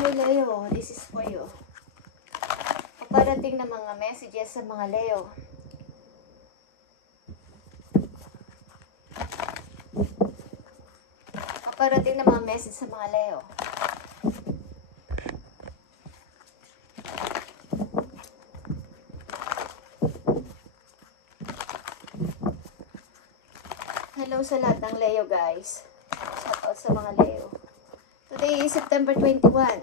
Okay, Leo, this is for you. Paparating na mga messages sa mga Leo. Paparating na mga message sa mga Leo. Hello sa lahat ng Leo, guys. Shout out sa mga Leo. Today is September 21, 2024.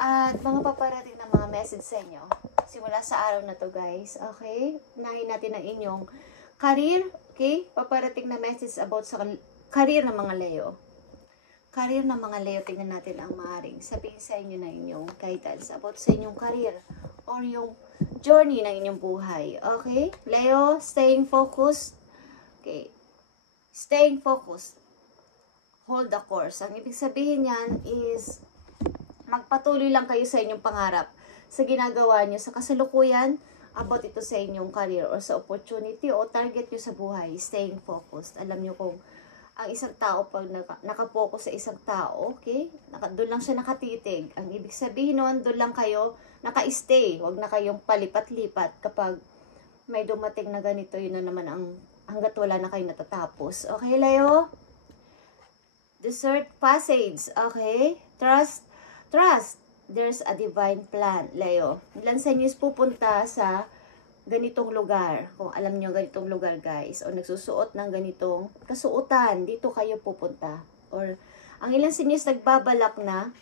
At mga paparating na mga message sa inyo. Simula sa araw na to, guys. Okay? Unahin natin ang inyong career. Okay? Paparating na message about sa career ng mga Leo. Career ng mga Leo, tingnan natin ang maaaring sabihin sa inyo na inyong guidance about sa inyong career or yung journey ng inyong buhay. Okay? Leo, staying focused. Okay. Staying focused. Hold the course. Ang ibig sabihin yan is magpatuloy lang kayo sa inyong pangarap, sa ginagawa nyo, sa kasalukuyan, about ito sa inyong career or sa opportunity o target nyo sa buhay. Staying focused. Alam nyo kung ang isang tao pag nakapokus sa isang tao, okay? Doon lang siya nakatitig. Ang ibig sabihin nun, doon lang kayo naka-stay. Huwag na kayong palipat-lipat kapag may dumating na ganito, yun na naman ang hanggat wala na kayo natatapos. Okay, Leo? Desert passage. Okay? Trust. There's a divine plan, Leo. Ilan sa inyo is pupunta sa ganitong lugar. Kung alam nyo ganitong lugar, guys. O nagsusuot ng ganitong kasuotan. Dito kayo pupunta. Or ang ilan sa inyo is nagbabalak na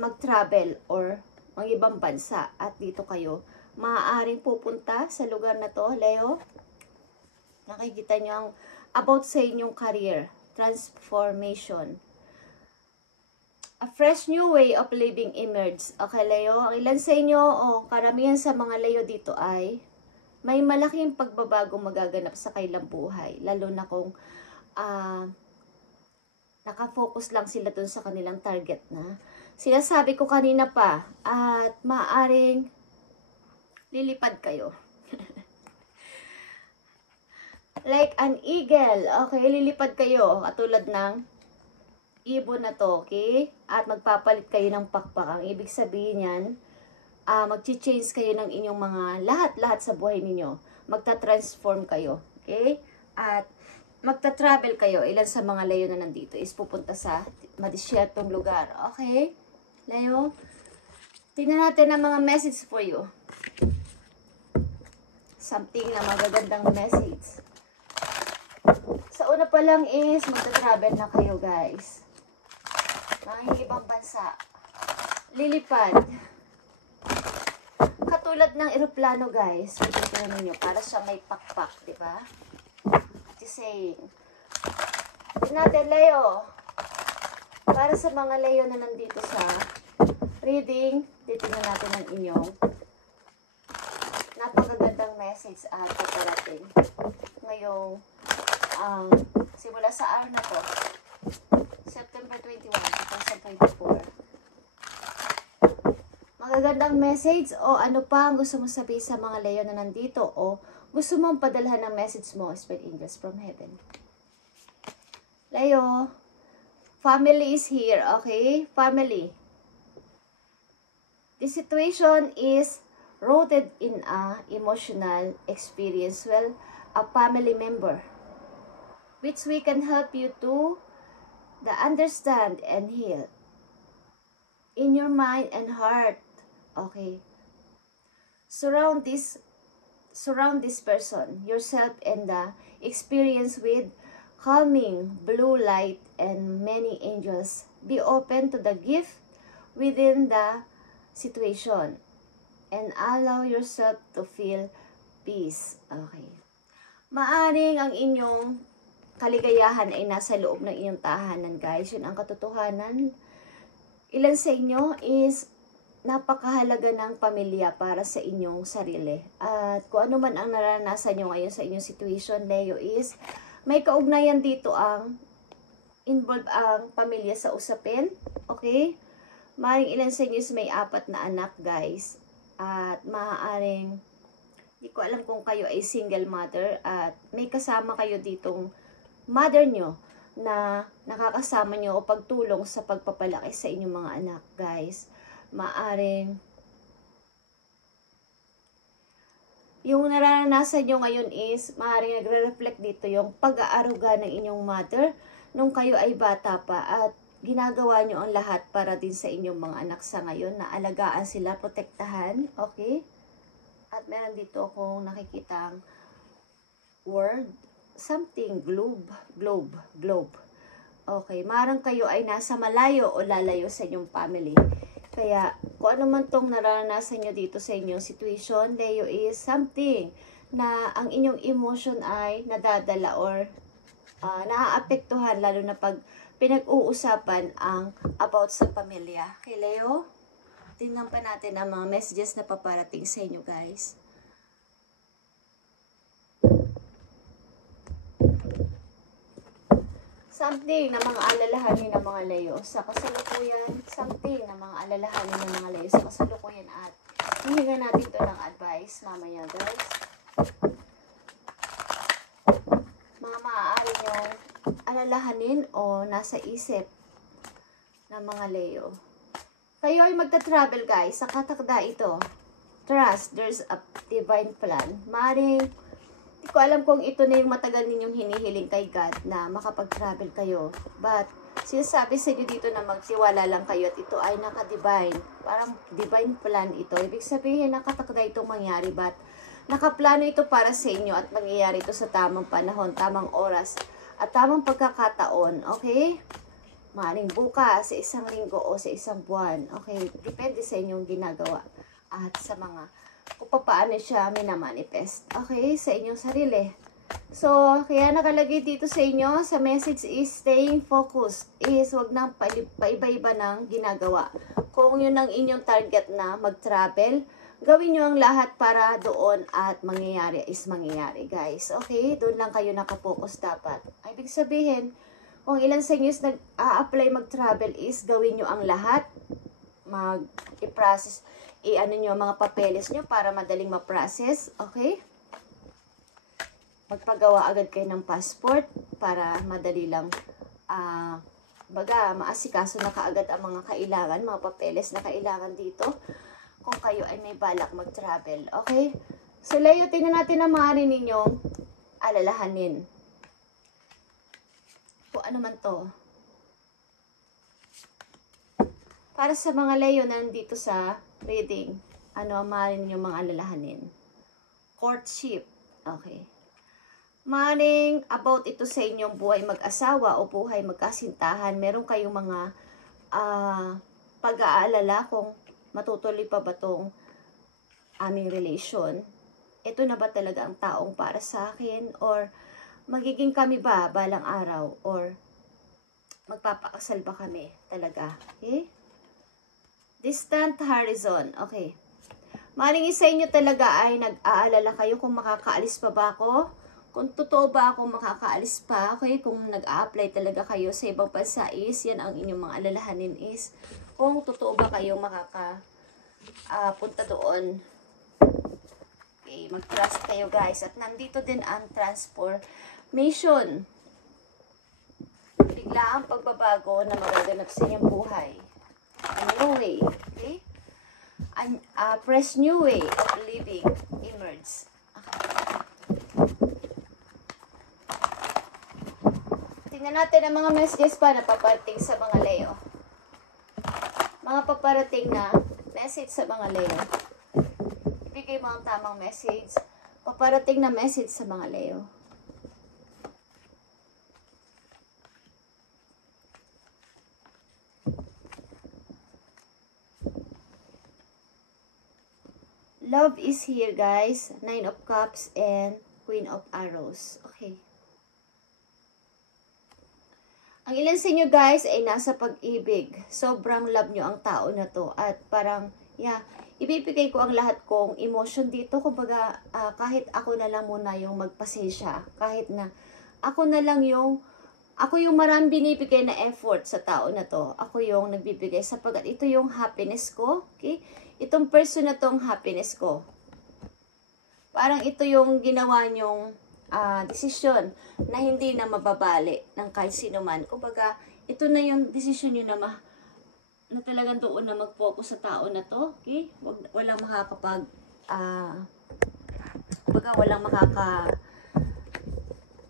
mag-travel or ang ibang bansa. At dito kayo maaaring pupunta sa lugar na to, Leo. Nakikita nyo ang about sa inyong career. Transformation. A fresh new way of living emerges. Okay, Leo? Ang ilan sa inyo, karamihan sa mga Leo dito ay may malaking pagbabago magaganap sa kailang buhay. Lalo na kung nakafocus lang sila dun sa kanilang target na. Sinasabi ko kanina pa, at maaaring lilipad kayo. Like an eagle. Okay, lilipad kayo. Katulad ng ibon na to, okay? At magpapalit kayo ng pakpak. Ang ibig sabihin yan, mag-change kayo ng inyong mga lahat-lahat sa buhay ninyo. Magta-transform kayo, okay? At magta-travel kayo. Ilan sa mga Leo na nandito is pupunta sa madisyertong lugar, okay? Leo, tingnan natin ang mga message for you. Something na magagandang message. Sa una pa lang is magta-travel na kayo, guys. Mga ibang bansa. Lilipad. Katulad ng eroplano, guys. Tingnan niyo para siya may pakpak, di ba? Just saying. Tingnan natin, Leo. Para sa mga Leo na nandito sa reading, titingnan natin ang inyong napakagandang message at paparating ngayong simula sa araw na to, September 21, 2024. Magagandang message o ano pa ang gusto mo sabihin sa mga Leo na nandito o gusto mong padalhan ng message mo, Spirit Angels from Heaven. Leo, family is here, okay? Family. The situation is rooted in a emotional experience. Well, a family member, which we can help you to understand and heal in your mind and heart. Okay. Surround this person, yourself, and the experience with calming blue light and many angels. Be open to the gift within the situation and allow yourself to feel peace. Okay. Maaring ang inyong kaligayahan ay nasa loob ng inyong tahanan, guys. Yun ang katotohanan. Ilan sa inyo is napakahalaga ng pamilya para sa inyong sarili. At kung ano man ang naranasan nyo ngayon sa inyong situation, Leo, is may kaugnayan dito ang involve ang pamilya sa usapin. Okay? Maaaring ilan sa inyo is may 4 na anak, guys. At maaaring, di ko alam kung kayo ay single mother at may kasama kayo ditong mother nyo na nakakasama nyo o pagtulong sa pagpapalaki sa inyong mga anak, guys. Maaring yung nararanasan nyo ngayon is maaaring nagre-reflect dito yung pag-aaruga ng inyong mother nung kayo ay bata pa at ginagawa nyo ang lahat para din sa inyong mga anak sa ngayon na alagaan sila, protektahan, okay? At meron dito akong nakikitang word, something, globe. Okay, marang kayo ay nasa malayo o lalayo sa inyong family. Kaya, kung ano man tong naranasan nyo dito sa inyong situation, Leo, is something na ang inyong emotion ay nadadala or naaapektuhan, lalo na pag pinag-uusapan ang about sa pamilya. Okay, Leo? Tingnan pa natin ang mga messages na paparating sa inyo, guys. Something na mga alalahanin ng mga Leo sa kasalukuyan. Something na mga alalahanin ng mga Leo sa kasalukuyan. At hihinga natin ito ng advice mamaya, guys. Mga maaari nyong alalahanin o nasa isip ng mga Leo. Kayo ay magta-travel, guys. Sa katakda ito. Trust, there's a divine plan. Maaaring hindi ko alam kung ito na yung matagal ninyong hinihiling kay God na makapag-travel kayo. But, sinasabi sa inyo dito na magtiwala lang kayo at ito ay naka-divine. Parang divine plan ito. Ibig sabihin, nakatakda itong mangyari. But, nakaplano ito para sa inyo at mangyayari ito sa tamang panahon, tamang oras, at tamang pagkakataon. Okay? Maaaring bukas, sa isang linggo o sa isang buwan. Okay? Depende sa inyong ginagawa. At sa mga kung paano siya minamanifest. Okay? Sa inyong sarili. So, kaya nakalagay dito sa inyo, sa message is staying focused. Is wag nang paiba-iba ng ginagawa. Kung yun ang inyong target na mag-travel, gawin nyo ang lahat para doon at mangyayari is mangyayari, guys. Okay? Doon lang kayo nakapokus dapat. Ay, ibig sabihin, kung ilan sa inyo nag-a-apply mag-travel is gawin nyo ang lahat. I-process i-ano nyo mga papeles nyo para madaling ma-process, okay? Magpagawa agad kayo ng passport para madali lang, maasikaso na kaagad ang mga kailangan, mga papeles na kailangan dito kung kayo ay may balak mag-travel, okay? So, Leo, tingnan natin ang maaari ninyong alalahanin. Kung ano man to. Para sa mga Leo na nandito sa reading, ano ang maaaring ninyong mga alalahanin? Courtship. Okay. Maaaring about ito sa inyong buhay mag-asawa o buhay magkasintahan. Meron kayong mga pag-aalala kung matutuloy pa ba itong aming relation. Ito na ba talaga ang taong para sa akin? Or magiging kami ba balang araw? Or magpapakasal ba kami talaga? Okay? Distant horizon. Okay. Maring isa inyo talaga ay nag-aalala kayo kung makakaalis pa ba ako? Kung totoo ba ako makakaalis pa? Okay. Kung nag-a-apply talaga kayo sa ibang bansa is, yan ang inyong mga alalahanin is, kung totoo ba kayo punta doon. Okay. Mag-trust kayo, guys. At nandito din ang transformation. Bigla ang pagbabago na magaganap sa inyong buhay. A new way, okay? A fresh new way of living emerges. Okay. Tingnan natin ang mga messages pa na paparating sa mga Leo. Mga paparating na message sa mga Leo. Ibigay mo ang tamang message. Paparating na message sa mga Leo. Love is here, guys. 9 of Cups and Queen of Arrows. Okay. Ang ilan sa inyo, guys, ay nasa pag-ibig. Sobrang love nyo ang tao na to. At parang, ibibigay ko ang lahat kong emotion dito. Kumbaga, kahit ako na lang muna yung magpasensya. Kahit na ako yung maraming binibigay na effort sa tao na to. Ako yung nagbibigay sapagkat ito yung happiness ko. Okay? Itong person na tong happiness ko. Parang ito yung ginawa nyong desisyon na hindi na mababali ng kahit sino man. Kumbaga, ito na yung desisyon nyo na talagang doon na mag-focus sa tao na to. Okay? Walang makakapag, kumbaga, walang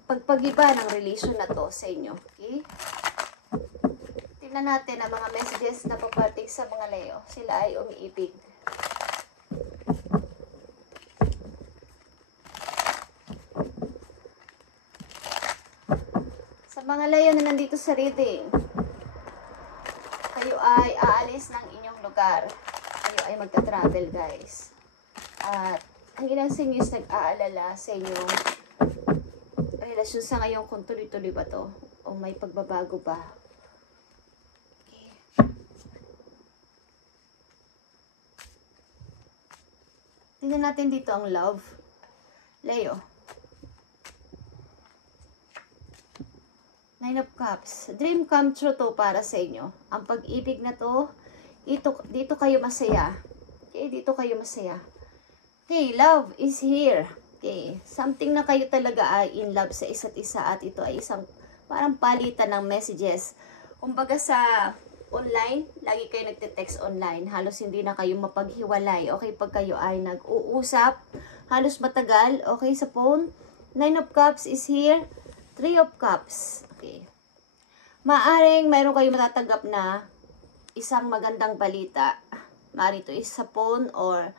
pagpagiba ng relation na to sa inyo. Okay? Tingnan natin ang mga messages na papating sa mga Leo. Sila ay umiibig. Sa mga Leo na nandito sa reading, kayo ay aalis ng inyong lugar. Kayo ay magta-travel, guys. At ang ilang sa inyo is nag-aalala sa inyong relasyon sa ngayon kung tuloy-tuloy ba to o may pagbabago ba. Okay. Tingnan natin dito ang love. Leo. Nine of Cups. Dream come true to para sa inyo. Ang pag-ibig na to, dito kayo masaya. Okay, dito kayo masaya. Okay, love is here. Okay, something na kayo talaga ay in love sa isa't isa at ito ay isang parang palitan ng messages. Kumbaga sa online, lagi kayo nagte-text online. Halos hindi na kayo mapaghiwalay. Okay, pag kayo ay nag-uusap, halos matagal. Okay, sa phone. Nine of Cups is here. Three of Cups. Okay. Maaring mayroon kayo matatanggap na isang magandang balita. Maaring ito is sa phone or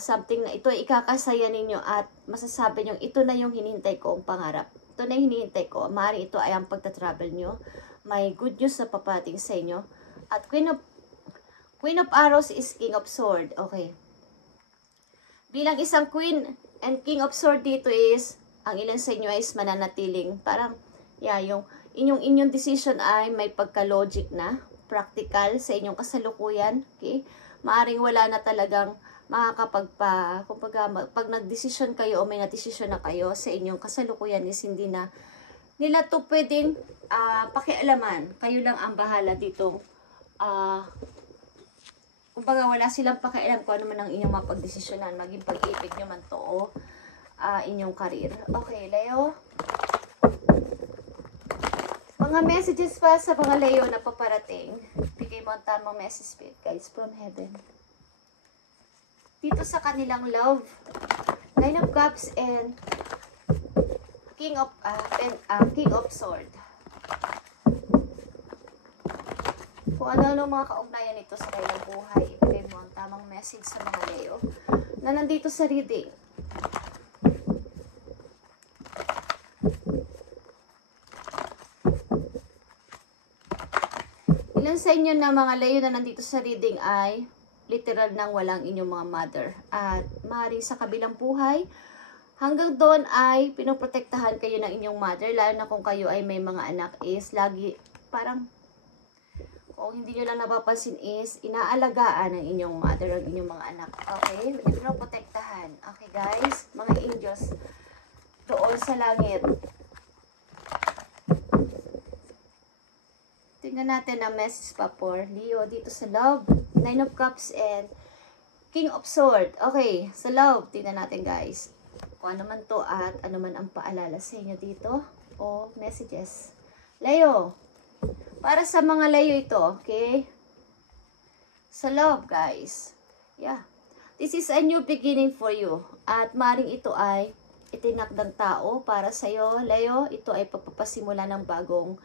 something na ito ay ikakasaya ninyo at masasabi nyo, ito na yung hinihintay ko ang pangarap. Ito na yung hinihintay ko. Maaring ito ay ang pagta-travel nyo. May good news na papating sa inyo. At Queen of Arrows is King of Sword. Okay. Bilang isang Queen and King of Sword dito is, ang ilan sa inyo is mananatiling. Parang, yung inyong decision ay may pagka-logic na, practical sa inyong kasalukuyan. Okay. Maaring wala na talagang kumbaga, pag nag-decision kayo o may na-decision na kayo sa inyong kasalukuyan is hindi na nila to pwedeng pakialaman. Kayo lang ang bahala dito. Kumbaga, wala silang pakialam kung ano man ang inyong mapag-desisyonan. Maging pag-ibig nyo man to o inyong career. Okay, Leo. Mga messages pa sa mga Leo na paparating. Bigay mo ang tamang message, spirit guys, from heaven. Dito sa kanilang love, Nine of Cups and King of Sword. Kung ano mga kaugnayan nito sa kanilang buhay, ibigay mo ang tamang message sa mga Leo na nandito sa reading. Ilan sa inyo na mga Leo na nandito sa reading ay literal nang walang inyong mga mother. At maaaring sa kabilang buhay, hanggang doon ay pinoprotektahan kayo ng inyong mother. Lalo na kung kayo ay may mga anak is lagi, parang, kung hindi nyo lang napapansin is, inaalagaan ng inyong mother ang inyong mga anak. Okay? Pinoprotektahan. Okay guys? Mga angels doon sa langit. Tingnan natin ang message pa for Leo dito sa love. Nine of Cups and King of Sword. Okay, sa love, tingnan natin guys. Kung ano man to at ano man ang paalala sa inyo dito o messages. Leo, para sa mga Leo ito, okay? Sa love guys. Yeah. This is a new beginning for you. At maring ito ay itinakdang tao para sa iyo, Leo. Ito ay pagpapasimula ng bagong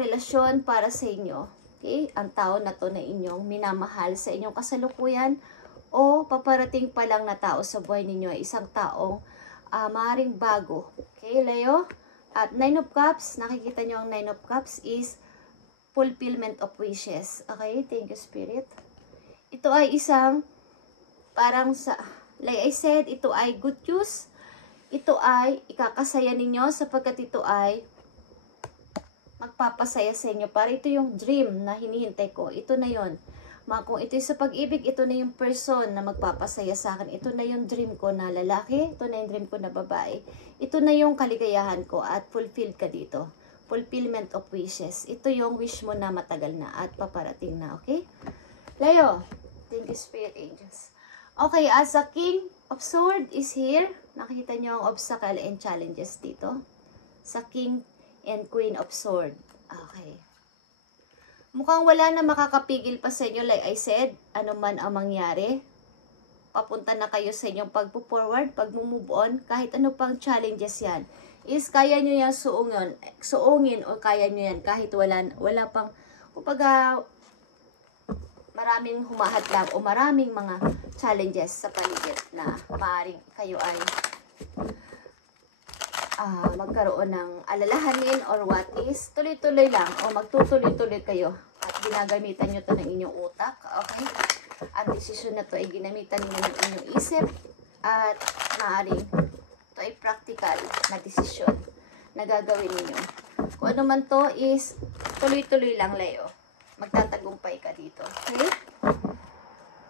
relasyon para sa inyo. Okay? Ang tao na to na inyong minamahal sa inyong kasalukuyan o paparating pa lang na tao sa buhay ninyo ay isang taong maaaring bago. Okay, Leo? At Nine of Cups, nakikita nyo ang Nine of Cups is fulfillment of wishes. Okay? Thank you, Spirit. Ito ay isang parang like I said, ito ay good news. Ito ay ikakasaya ninyo sapagkat ito ay magpapasaya sa inyo. Para ito yung dream na hinihintay ko. Ito na yon. Kung ito sa pag-ibig, ito na yung person na magpapasaya sa akin. Ito na yung dream ko na lalaki. Ito na yung dream ko na babae. Ito na yung kaligayahan ko at fulfilled ka dito. Fulfillment of wishes. Ito yung wish mo na matagal na at paparating na. Okay? Leo, thank you, Spirit Angels. Okay, as a King of Swords is here. Nakita nyo ang obstacle and challenges dito. Sa King and Queen of Swords. Okay. Mukhang wala na makakapigil pa sa inyo. Like I said, ano man ang mangyari, papunta na kayo sa inyong pagpo-forward, pag-move on, kahit ano pang challenges yan. Is kaya nyo yan suungin o kaya nyo yan kahit wala pang, kumbaga, maraming humahadlang o maraming mga challenges sa paligid na maaaring kayo ay magkaroon ng alalahanin or what is, tuloy-tuloy lang o magtutuloy-tuloy kayo at ginagamitan nyo to ng inyong utak, okay? Ang desisyon na to ay ginamitan niyo ng inyong isip at maaaring to ay practical na desisyon na gagawin niyo. Kung ano man to is tuloy-tuloy lang, Leo. Magtatagumpay ka dito. Okay?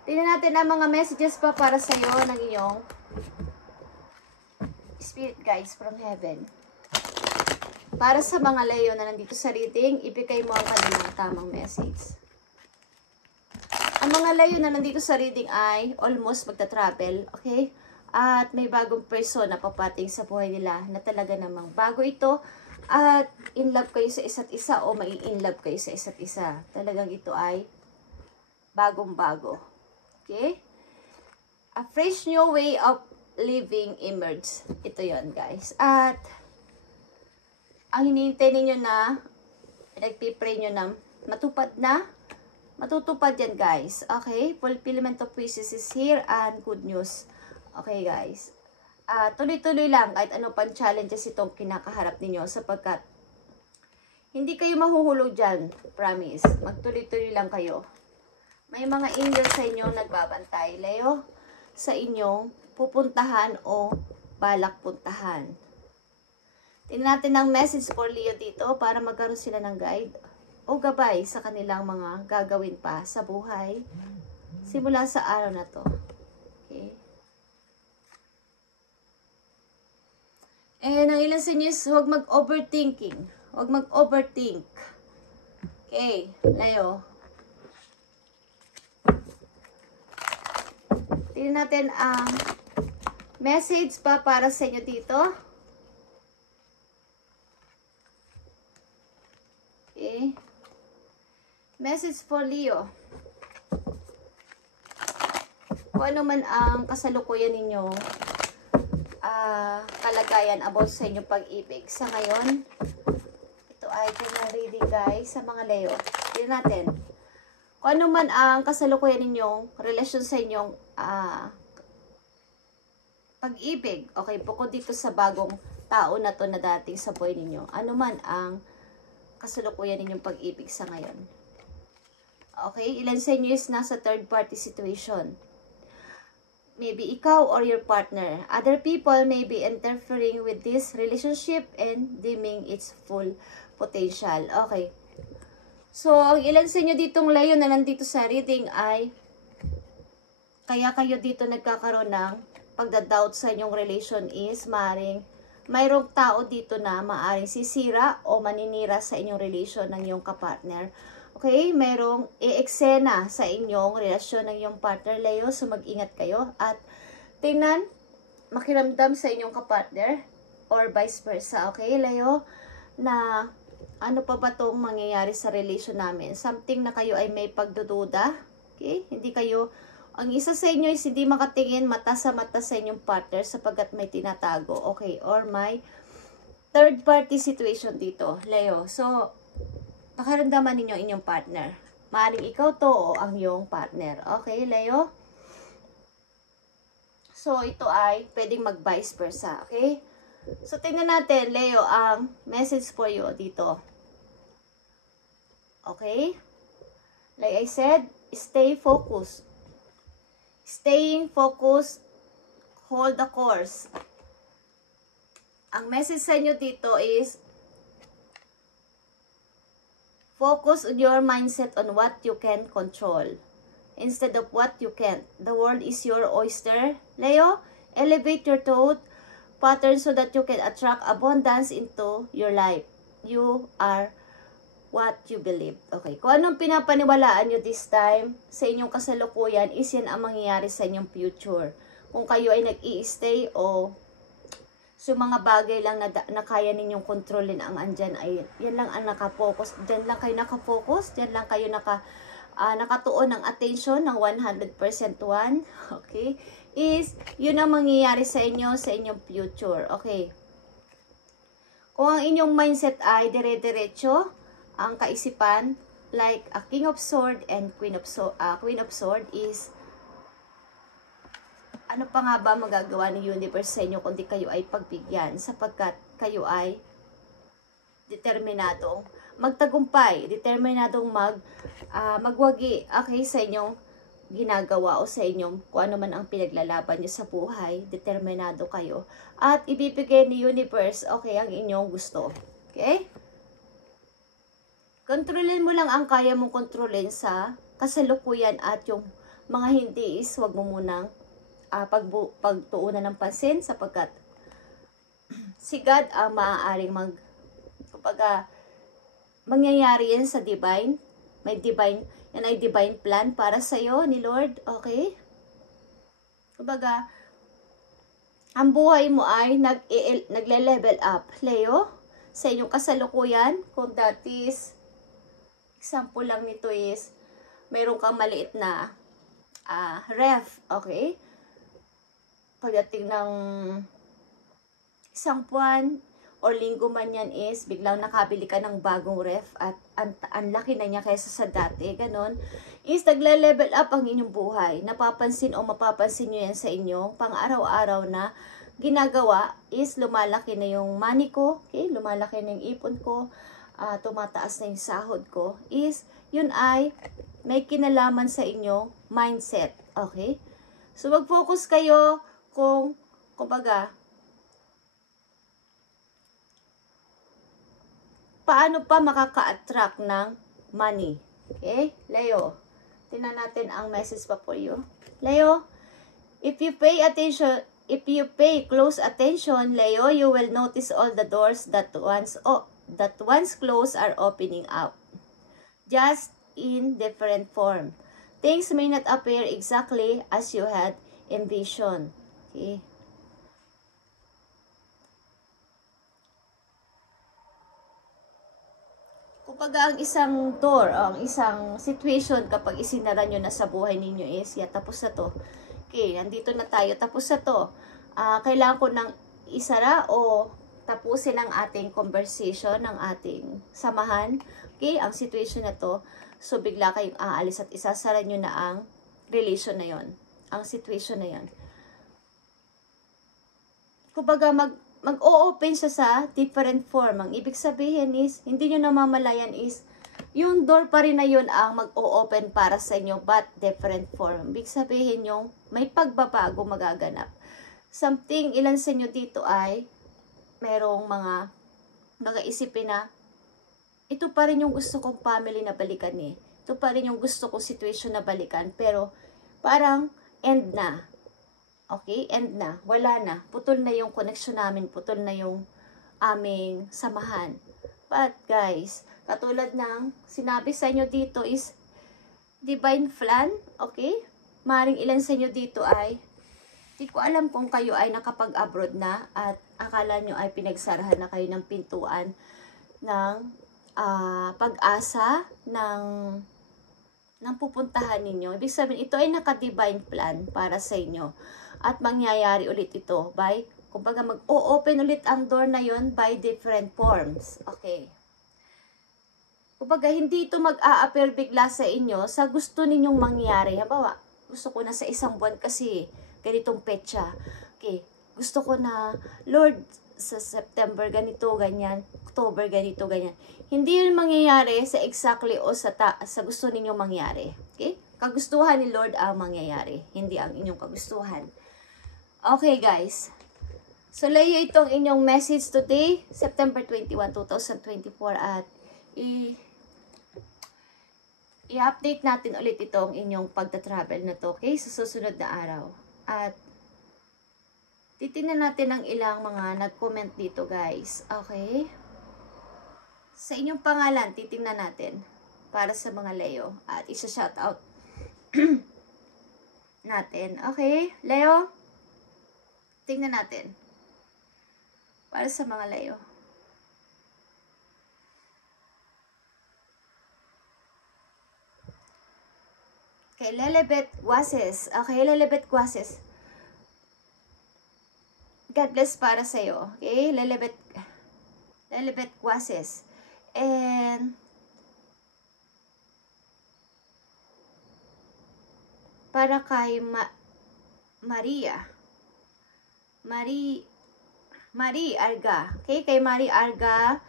Tingnan natin ang mga messages pa para sa iyo ng iyong spirit guides from heaven. Para sa mga Leo na nandito sa reading, ibigay mo ang kanilang tamang message. Ang mga Leo na nandito sa reading ay almost magta-travel, okay? At may bagong person na papating sa buhay nila na talaga namang bago ito. At in love kayo sa isa't isa o mai-in love kayo sa isa't isa. Talagang ito ay bagong-bago. Okay? A fresh new way of living emerge. Ito yon guys. At ang hinihintay ninyo na nagpipray nyo na matutupad yan guys. Okay? Fulfillment of wishes is here and good news. Okay guys. Tuloy-tuloy lang kahit ano pang challenges itong kinakaharap ninyo sapagkat hindi kayo mahuhulog dyan. Promise. Magtuloy-tuloy lang kayo. May mga angel sa inyong nagbabantay, Leo, sa inyong pupuntahan o balak puntahan. Tingnan natin ang message for Leo dito para magkaroon sila ng guide o gabay sa kanilang mga gagawin pa sa buhay simula sa araw na to. Okay? And ang ilan sa inyo is huwag mag-overthinking. Huwag mag-overthink. Okay, Leo. Tingnan natin ang message pa para sa inyo dito. Okay. Message for Leo. Kung ano man ang kasalukuyan ninyo kalagayan about sa inyong pag-ibig. Sa ngayon, ito ay reading guys sa mga Leo. Tingnan natin. Kung ano man ang kasalukuyan ninyong relasyon sa inyong pag-ibig. Okay, bukod dito sa bagong tao na to na dating sa buhay ninyo. Ano man ang kasalukuyan ninyong pag-ibig sa ngayon. Okay, ilan sa inyo is nasa third party situation. Maybe ikaw or your partner. Other people may be interfering with this relationship and dimming its full potential. Okay. So, ang ilan sa inyo ditong Leo na nandito sa reading ay kaya kayo dito nagkakaroon ng pagdadoubt sa inyong relation is mayroong tao dito na maaring sisira o maninira sa inyong relation ng iyong kapartner. Okay, mayroong i-eksena sa inyong relasyon ng iyong partner, Leo. So, mag-ingat kayo. At tingnan, makiramdam sa inyong kapartner or vice versa. Okay, Leo? Na ano pa ba itong mangyayari sa relation namin? Something na kayo ay may pagdududa. Okay? Hindi kayo, ang isa sa inyo is hindi makatingin mata sa inyong partner sapagkat may tinatago. Okay? Or may third party situation dito, Leo. So, pakiramdaman ninyo inyong partner. Maaaring ikaw to o ang iyong partner. Okay, Leo? So, ito ay pwedeng mag-vice versa. Okay? So, tingnan natin, Leo, ang message for you dito. Okay? Like I said, stay focused. Staying focused, hold the course. Ang message sa inyo dito is, focus on your mindset on what you can control instead of what you can't. The world is your oyster. Leo, elevate your thought pattern so that you can attract abundance into your life. You are what you believe. Okay, kung anong pinapaniwalaan nyo this time sa inyong kasalukuyan is yan ang mangyayari sa inyong future. kung kayo ay nag-i-stay o so mga bagay lang na kaya ninyong kontrolin ang andyan ay yan lang ang nakapokus. Diyan lang kayo nakapokus, diyan lang kayo nakatuon ng attention ng 100% one. Okay? Is yun ang mangyayari sa inyo sa inyong future. Okay? Kung ang inyong mindset ay dire-diretso, ang kaisipan like a King of Sword and Queen of Sword is ano pa nga ba magagawa ng universe sa inyo kundi kayo ay pagbigyan sapagkat kayo ay determinadong magtagumpay, determinadong magwagi okay, sa inyong ginagawa o sa inyong kung ano man ang pinaglalaban nyo sa buhay, determinado kayo at ibibigay ni universe okay ang inyong gusto. Okay? Kontrolin mo lang ang kaya mong kontrolin sa kasalukuyan at yung mga hindi is wag mo munang pagtuunan ng pansin sapagkat si God ang maaaring mangyayari yan sa divine. Yan ay divine plan para sa iyo ni Lord. Okay? Kumbaga, ang buhay mo ay nagle-level up. Leo, sa inyong kasalukuyan, kung that is, example lang nito is, mayroon kang maliit na ref. Okay? Pagdating ng isang buwan or linggo man yan is biglang nakabili ka ng bagong ref at ang laki na niya kaysa sa dati, ganon, is nagle-level up ang inyong buhay. Napapansin o mapapansin nyo yan sa inyong pang-araw-araw na ginagawa is lumalaki na yung money ko, okay? Lumalaki na yung ipon ko, tumataas na yung sahod ko, is yun ay may kinalaman sa inyong mindset, okay? So mag-focus kayo kumbaga, paano pa makaka-attract ng money? Okay? Leo, tingnan natin ang message pa for you. Leo, if you pay close attention, Leo, you will notice all the doors that once closed are opening up. Just in different form. Things may not appear exactly as you had envisioned. Okay. Kumbaga, ang isang door, ang isang situation kapag isinara nyo na sa buhay ninyo is, tapos na to. Okay, nandito na tayo, tapos na to. Kailangan ko nang isara o tapusin ang ating conversation, ng ating samahan. Okay, ang situation na to. So, bigla kayong aalis at isasara nyo na ang relation na yon, ang situation na yon. Kumbaga, mag-o-open siya sa different form. Ang ibig sabihin is, hindi nyo namamalayan is, yung door pa rin na yun ang mag-o-open para sa inyo, but different form. Ibig sabihin yung may pagbabago magaganap. Something, ilan sa inyo dito ay, merong mga isipin na, ito pa rin yung gusto kong family na balikan eh. Ito pa rin yung gusto kong situation na balikan. Pero, parang, end na. Okay? End na. Wala na. Putol na yung connection namin. Putol na yung aming samahan. But guys, katulad ng sinabi sa inyo dito is divine plan. Okay? Maring ilan sa inyo dito ay di ko alam kung kayo ay nakapag-abroad na at akala nyo ay pinagsarahan na kayo ng pintuan ng pag-asa ng pupuntahan ninyo. Ibig sabihin, ito ay naka-divine plan para sa inyo. At mangyayari ulit ito by, kumbaga mag-o-open ulit ang door na yon by different forms. Okay. Kumbaga, hindi ito mag-a-appear bigla sa inyo sa gusto ninyong mangyari. Halimbawa, gusto ko na sa isang buwan kasi ganitong petsa. Okay. Gusto ko na, Lord, sa September ganito, ganyan, October ganito, ganyan. Hindi yun mangyayari sa exactly o sa gusto ninyong mangyari. Okay? Kagustuhan ni Lord ang mangyayari, hindi ang inyong kagustuhan. Okay guys, so Leo, itong inyong message today, September 21, 2024 at i-update natin ulit itong inyong pagta-travel na to, okay, sa susunod na araw. At titingnan natin ang ilang mga nag-comment dito guys, okay? Sa inyong pangalan, titingnan natin para sa mga Leo at isa-shoutout natin, okay? Leo, Tingnan natin. Para sa mga Leo. Okay, Lilibet Guases. Okay, Lilibet Guases. God bless para sa'yo. Okay, Lilibet Guases. And para kay Marie Arga. Okay, kay Marie Arga,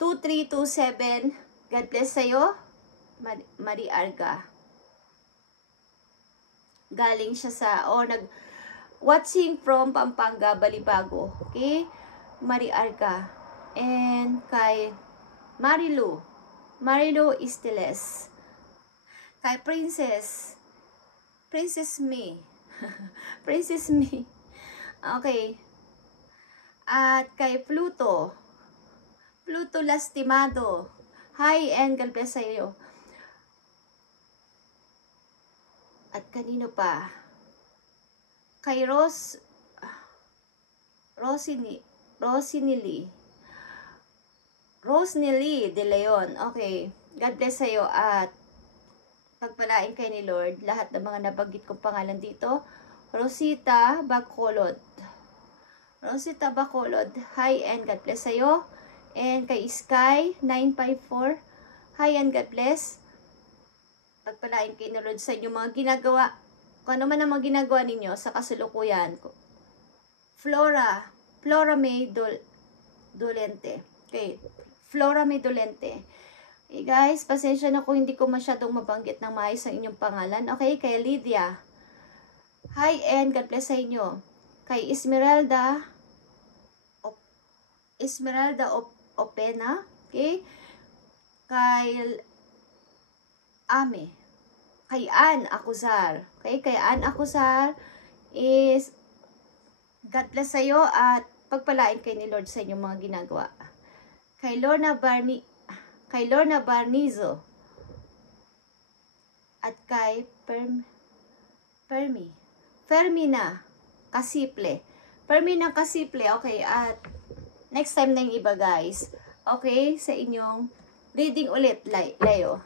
2327. God bless sa'yo, Marie Arga. Galing siya sa, watching from Pampanga, Balibago. Okay, Marie Arga. And kay Marilu Istiles. Kay Princess Me. Princess Me. Okay. At kay Pluto Lastimado. Hi and God bless sa'yo. At kanino pa? Kay Rosenily de Leon. Okay. God bless sa'yo at pagpalain kay ni Lord lahat ng mga nabanggit kong pangalan dito. Rosita Bacolod. Hi and God bless sa'yo. And kay Sky 954. Hi and God bless. Pagpalain kay ni Lord sa inyo mga ginagawa. Kung ano man ang mga ginagawa ninyo sa kasalukuyan. Flora May Dolente. Okay. Flora May Dolente. Okay guys, pasensya na kung hindi ko masyadong mabanggit ng maayos ang inyong pangalan. Okay, kay Lydia. Hi and God bless sa inyo. Kay Esmeralda Opena. Okay. Kay Ann Acuzar. Okay, kay Ann Acuzar is God bless sa iyo at pagpalain kay ni Lord sa inyong mga ginagawa. Kay Lorna Barnizo at kay Fermina Kasiple. Okay, at next time na yung iba guys. Okay, sa inyong reading ulit, Leo.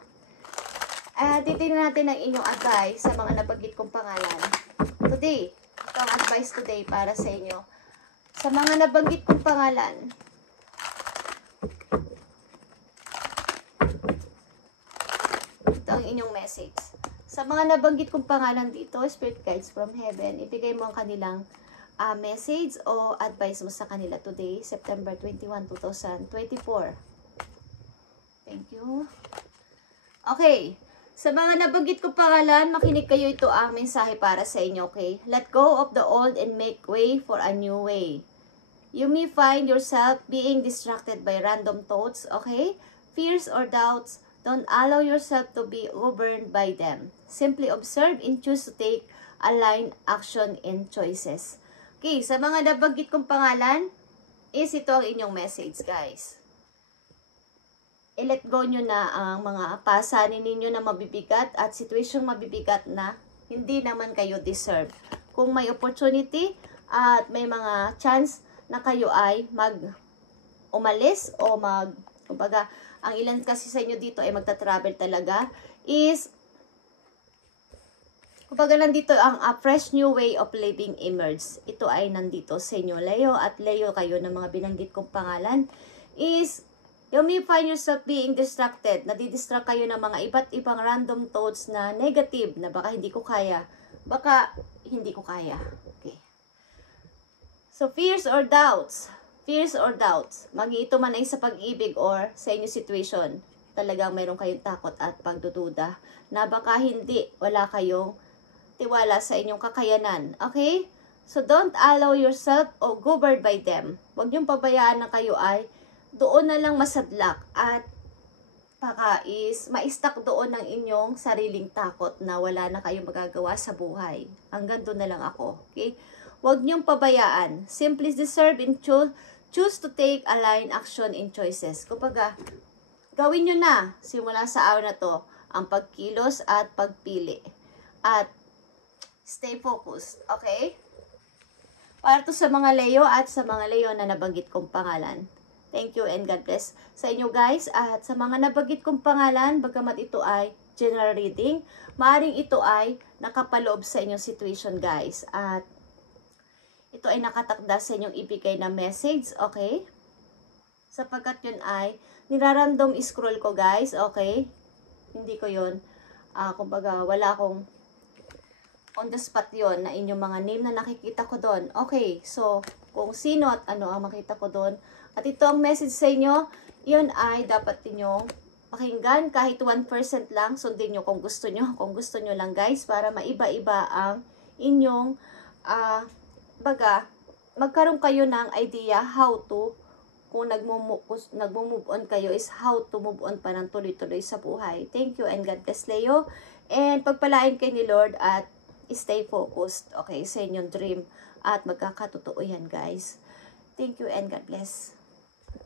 Titingnan natin ang inyong advice sa mga nabanggit kong pangalan. Today, ito ang advice today para sa inyo. Sa mga nabanggit kong pangalan, ito ang inyong message. Sa mga nabanggit kong pangalan dito, Spirit Guides from Heaven, ibigay mo ang kanilang message o advice mo sa kanila today, September 21, 2024. Thank you. Okay. Sa mga nabanggit kong pangalan, makinig kayo, ito ang mensahe para sa inyo, okay? Let go of the old and make way for a new way. You may find yourself being distracted by random thoughts, okay? Fears or doubts. Don't allow yourself to be governed by them. Simply observe and choose to take aligned action and choices. Okay, sa mga nabanggit kong pangalan, is ito ang inyong message, guys. I-let go nyo na ang mga pasanin ninyo na mabibigat at situasyong mabibigat na hindi naman kayo deserve. Kung may opportunity at may mga chance na kayo ay umalis o kumbaga, ang ilan kasi sa inyo dito ay magta-travel talaga, is kumbaga nandito ang a fresh new way of living emerge. Ito ay nandito sa inyo, Leo, at Leo kayo ng mga binanggit kong pangalan, is you may find yourself being distracted. Nadidistract kayo ng mga iba't ibang random thoughts na negative, na baka hindi ko kaya. Okay. So, fears or doubts. Magi ito man ay sa pag-ibig or sa inyong situation. Talagang mayroon kayong takot at pagdududa na baka wala kayong tiwala sa inyong kakayanan. Okay? So, don't allow yourself or governed by them. Huwag niyong pabayaan na kayo ay doon na lang masadlak at baka ma-stuck doon ng inyong sariling takot na wala na kayong magagawa sa buhay. Hanggang doon na lang ako. Okay? Huwag niyong pabayaan. Simply deserve and choose to take aligned action and choices. Kumbaga, gawin nyo na simula sa araw na to ang pagkilos at pagpili. At stay focused. Okay? Para to sa mga Leo at sa mga Leo na nabanggit kong pangalan. Thank you and God bless sa inyo guys. At sa mga nabanggit kong pangalan, bagamat ito ay general reading, maaaring ito ay nakapaloob sa inyong situation guys. At ito ay nakatakda sa inyong ibigay na message, okay? Sapagkat yun ay nirarandom scroll ko guys, okay? Hindi ko yun. Kumbaga, wala akong on the spot yon na inyong mga name na nakikita ko doon. Okay, so kung sino at ano ang makita ko doon. At ito ang message sa inyo, yun ay dapat ninyong pakinggan kahit 1% lang. Sundin nyo kung gusto nyo lang guys, para maiba-iba ang inyong, magkaroon kayo ng idea how to, kung nagmo-move on kayo, is how to move on pa ng tuloy-tuloy sa buhay. Thank you and God bless Leo. And pagpalain kay ni Lord at stay focused, okay, sa inyong dream. At magkakatotoo yan, guys. Thank you and God bless.